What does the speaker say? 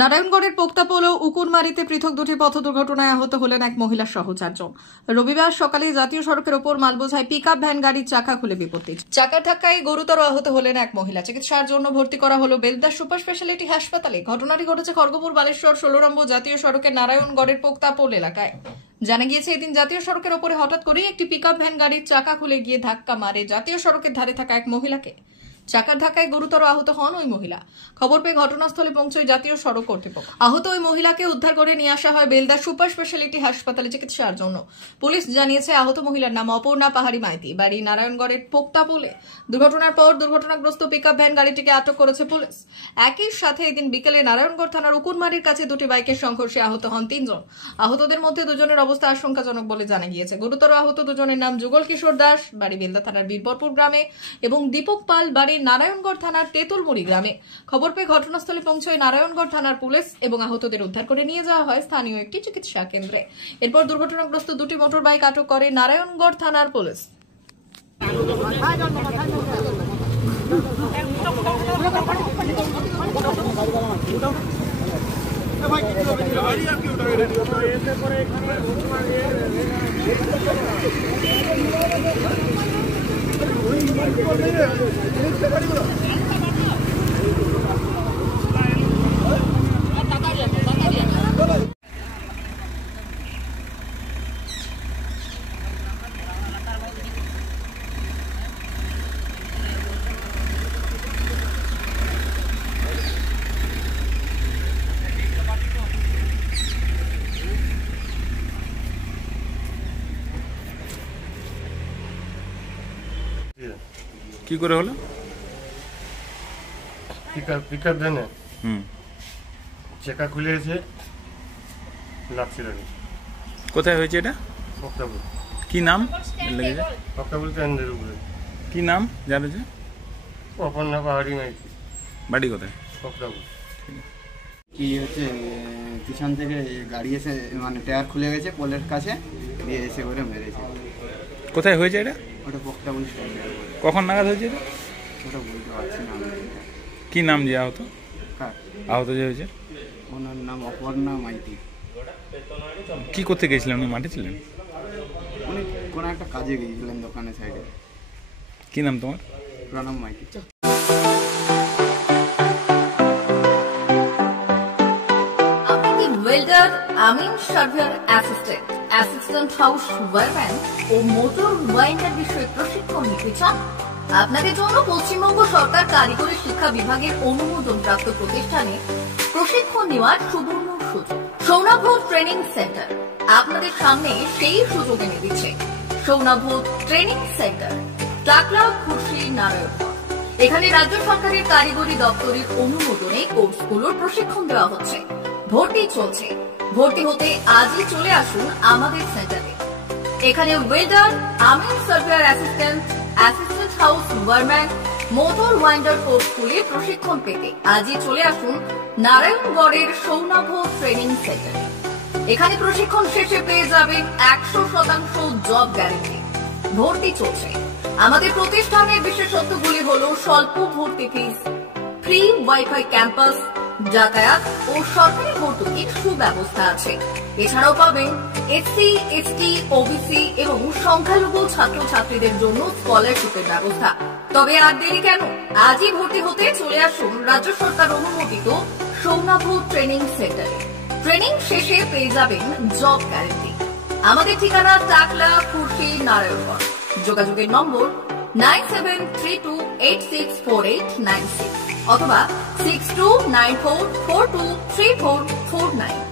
নারায়ণগড়ের পোক্তাপোল ও উকুনমারিতে পৃথক দুটি পথ দুর্ঘটনায় আহত হলেন এক মহিলা সহ 4 জন। রবিবার সকালে জাতীয় সড়কের ওপর মালবোঝাই পিকআপ ভ্যান গাড়ির চাকা খুলে বিপত্তি। চাকার ধাক্কায় গুরুতর আহত হলেন এক মহিলা। চিকিৎসার জন্য ভর্তি করা হলো বেলদা সুপার স্পেশালিটি হাসপাতালে। ঘটনাটি ঘটেছে খড়গপুর বালেশ্বর 16 নম্বর জাতীয় সড়কের নারায়ণগড়ের পোক্তাপোল এলাকায়। জানা গিয়েছে, এদিন জাতীয় সড়কের ওপরে হঠাৎ করে একটি পিকআপ ভ্যান গাড়ির চাকা খুলে গিয়ে ধাক্কা মারে জাতীয় সড়কের ধারে থাকা এক মহিলাকে। চাকার ধাক্কায় গুরুতর আহত হন ওই মহিলা। খবর পেয়ে ঘটনাস্থলে পৌঁছয় জাতীয় সড়ক কর্তৃপক্ষ। আহত ওই মহিলাকে উদ্ধার করে নিয়ে আসা হয় বেলদা সুপার স্পেশালিটি হাসপাতালে চিকিৎসার জন্য। পুলিশ জানিয়েছে, আহত মহিলার নাম অপর্ণা পাহাড়ি মাইতি, বাড়ি নারায়ণগড়ের পোক্তাপোলে। দুর্ঘটনার পর দুর্ঘটনাগ্রস্ত পিকআপ ভ্যান গাড়িটিকে আটক করেছে পুলিশ। একই সাথে এদিন বিকেলে নারায়ণগড় থানার উকুনমারির কাছে দুটি বাইকের সংঘর্ষে আহত হন 3 জন। আহতদের মধ্যে 2 জনের অবস্থা আশঙ্কাজনক বলে জানা গিয়েছে। গুরুতর আহত 2 জনের নাম যুগল কিশোর দাস, বাড়ি বেলদা থানার বীরবরপুর গ্রামে, এবং দীপক পাল, বাড়ি নারায়ণগড় থানার তেতুলমুড়ি গ্রামে। খবর পেয়ে ঘটনাস্থলে পৌঁছয় নারায়ণগড় থানার পুলিশ এবং আহতদের উদ্ধার করে নিয়ে যাওয়া হয় স্থানীয় একটি চিকিৎসা কেন্দ্রে। এরপর দুর্ঘটনাগ্রস্ত দুটি মোটর বাইক আটক করে নারায়ণগড় থানার পুলিশ। কি করে হলো? পিকআপ ভ্যানে চাকা খুলে গেছে, লাগছে। কোথায় হয়েছে এটা? পোক্তাপোল। কি নাম লেগেছে? পোক্তাপোল কেন্দ্রের উপরে। কি নাম জানেছে? অপর্ণা পাহাড়ি মাইতি, বাড়ি কোথায়? পোক্তাপোল। কি হচ্ছে, পিছন থেকে গাড়ি এসে মানে টায়ার খুলে গেছে পোলের কাছে, দিয়ে এসে করে মেরেছে। কোথায় হয়েছে এটা? ওটা পোক্তাপোল স্ট্যান্ডের উপরে। কখন নাগাদ হয়েছে এটা? ওটা বলতে পারছি না আমি। কি নাম যে আহত? কার আহত যে হয়েছে ওনার নাম অপর্ণা মাইতি। কি করতে গেছিলেন? উনি মাঠে ছিলেন? উনি কোনো একটা কাজে গিয়েছিলেন দোকানের সাইডে। কি নাম তোমার? প্রণব মাইতি। ওয়েল্ডার, আমিন surveyor assistant, assistant house wireman ও মোটর ওয়াইন্ডার বিষয়ে প্রশিক্ষণ নিতে চান? আপনাদের জন্য পশ্চিমবঙ্গ সরকার কারিগরি শিক্ষা বিভাগের অনুমোদনপ্রাপ্ত প্রতিষ্ঠানে প্রশিক্ষণ নেওয়ার সুবর্ণ সুযোগ। সৌনাভ ট্রেনিং সেন্টার আপনাদের সামনে সেই সুযোগ এনে দিচ্ছে। সৌনাভ ট্রেনিং সেন্টার, টাকলা, খুশি, নারায়ণগড়। এখানে রাজ্য সরকারের কারিগরি দপ্তরের অনুমোদনে কোর্সগুলোর প্রশিক্ষণ দেওয়া হচ্ছে। ভর্তি চলছে। ভর্তি হতে আজই চলে আসুন আমাদের সেন্টারে। এখানে ওয়েল্ডার, আমিন surveyor assistant, assistant house wireman, motor winder কোর্সগুলি প্রশিক্ষণ পেতে আজই চলে আসুন নারায়ণগড়ের সৌনাভ ট্রেনিং সেন্টারে। এখানে প্রশিক্ষণ শেষে পেয়ে যাবেন 100% জব গ্যারেন্টি। ভর্তি চলছে। আমাদের প্রতিষ্ঠানের বিশেষত্বগুলি হল স্বল্প ভর্তি ফিস, ফ্রি ওয়াইফাই ক্যাম্পাস, যাতায়াত ও সরকারি ভর্তুকির সুব্যবস্থা আছে। এছাড়াও পাবেন এসসি, এসটি, ওবিসি এবং সংখ্যালঘু ছাত্রছাত্রীদের জন্য স্কলারশিপের ব্যবস্থা। তবে আর দেরি কেন? আজই ভর্তি হতে চলে আসুন রাজ্য সরকার অনুমোদিত সৌনাভ ট্রেনিং সেন্টারে। ট্রেনিং শেষে পেয়ে যাবেন জব গ্যারেন্টি। আমাদের ঠিকানা টাকলা, খুশি, নারায়ণগড়। যোগাযোগের নম্বর 9732864896 অথবা 6294423449।